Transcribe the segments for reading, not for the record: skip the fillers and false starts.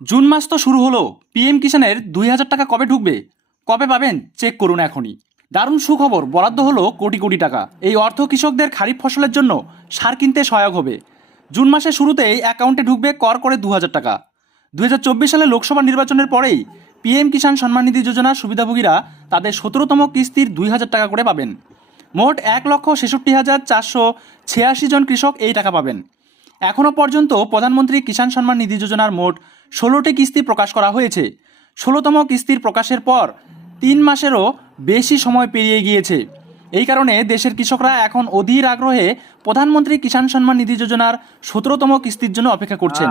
June মাস তো শুরু হলো। পিএম কিষানের ২,০০০ টাকা কবে ঢুকবে, কবে পাবেন চেক করুন এখনই। দারুণ সুখবর, বরাদ্দ হলো কোটি কোটি টাকা। এই অর্থ কৃষকদের খারিফ ফসলের জন্য সার কিনতে সহায়ক হবে। জুন মাসের শুরুতেই অ্যাকাউন্টে ঢুকবে কর করে ২,০০০ টাকা। ২০২৪ সালে লোকসভা নির্বাচনের পরেই পিএম কিষাণ সম্মান নিধি যোজনার সুবিধাভোগীরা তাদের ১৭তম কিস্তির ২,০০০ টাকা করে পাবেন। মোট ১,৬৬,৪৮৬ জন কৃষক এই টাকা পাবেন। এখনও পর্যন্ত প্রধানমন্ত্রী কিষাণ সম্মান নিধি যোজনার মোট ১৬টি কিস্তি প্রকাশ করা হয়েছে। ১৬তম কিস্তির প্রকাশের পর ৩ মাসেরও বেশি সময় পেরিয়ে গিয়েছে। এই কারণে দেশের কৃষকরা এখন অধীর আগ্রহে প্রধানমন্ত্রী কিষাণ সম্মান নিধি যোজনার ১৭তম কিস্তির জন্য অপেক্ষা করছেন।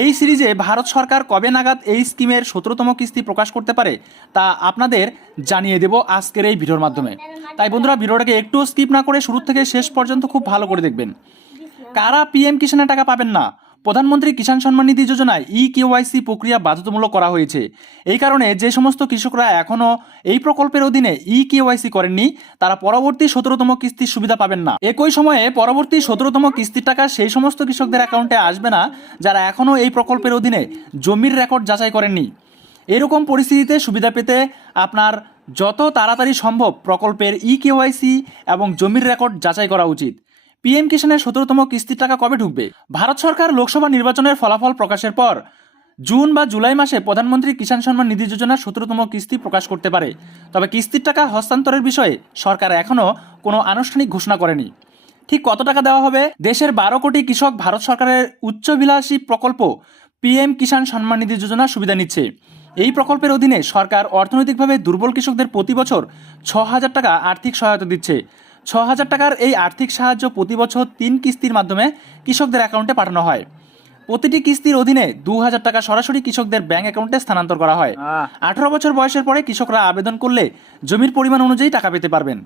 এই সিরিজে ভারত সরকার কবে নাগাদ এই স্কিমের ১৭তম কিস্তি প্রকাশ করতে পারে তা আপনাদের জানিয়ে দেব আজকের এই ভিডিওর মাধ্যমে। তাই বন্ধুরা, ভিডিওটাকে একটু স্কিপ না করে শুরু থেকে শেষ পর্যন্ত খুব ভালো করে দেখবেন। কারা পিএম কিষাণের টাকা পাবেন না? প্রধানমন্ত্রী কিষাণ সম্মান নিধি যোজনায় কেওয়াইসি প্রক্রিয়া বাধ্যতামূলক করা হয়েছে। এই কারণে যে সমস্ত কৃষকরা এখনও এই প্রকল্পের অধীনে কেওয়াইসি করেননি তারা পরবর্তী ১৭তম কিস্তির সুবিধা পাবেন না। একই সময়ে পরবর্তী ১৭তম কিস্তির টাকা সেই সমস্ত কৃষকদের অ্যাকাউন্টে আসবে না যারা এখনও এই প্রকল্পের অধীনে জমির রেকর্ড যাচাই করেননি। এরকম পরিস্থিতিতে সুবিধা পেতে আপনার যত তাড়াতাড়ি সম্ভব প্রকল্পের কেওয়াইসি এবং জমির রেকর্ড যাচাই করা উচিত। পিএম কিষাণের ১৭তম কিস্তির টাকা কবে ঢুকবে? ভারত সরকার লোকসভা নির্বাচনের ফলাফল প্রকাশের পর জুন বা জুলাই মাসে প্রধানমন্ত্রী কিষাণ সম্মান নিধি যোজনার ১৭তম কিস্তি প্রকাশ করতে পারে। তবে কিস্তির টাকা হস্তান্তরের বিষয়ে সরকার এখনও কোনো আনুষ্ঠানিক ঘোষণা করেনি। ঠিক কত টাকা দেওয়া হবে? দেশের ১২ কোটি কৃষক ভারত সরকারের উচ্চবিলাসী প্রকল্প পিএম কিষাণ সম্মান নিধি যোজনার সুবিধা নিচ্ছে। এই প্রকল্পের অধীনে সরকার অর্থনৈতিকভাবে দুর্বল কৃষকদের প্রতি বছর ৬,০০০ টাকা আর্থিক সহায়তা দিচ্ছে। ৬,০০০ টাকার এই আর্থিক সাহায্য প্রতি বছর ৩ কিস্তির মাধ্যমে কৃষকদের অ্যাকাউন্টে পাঠানো হয়। প্রতিটি কিস্তির অধীনে ২,০০০ টাকা সরাসরি কৃষকদের ব্যাংক অ্যাকাউন্টে স্থানান্তর করা হয়। ১৮ বছর বয়সের পরে কৃষকরা আবেদন করলে জমির পরিমাণ অনুযায়ী টাকা পেতে পারবেন।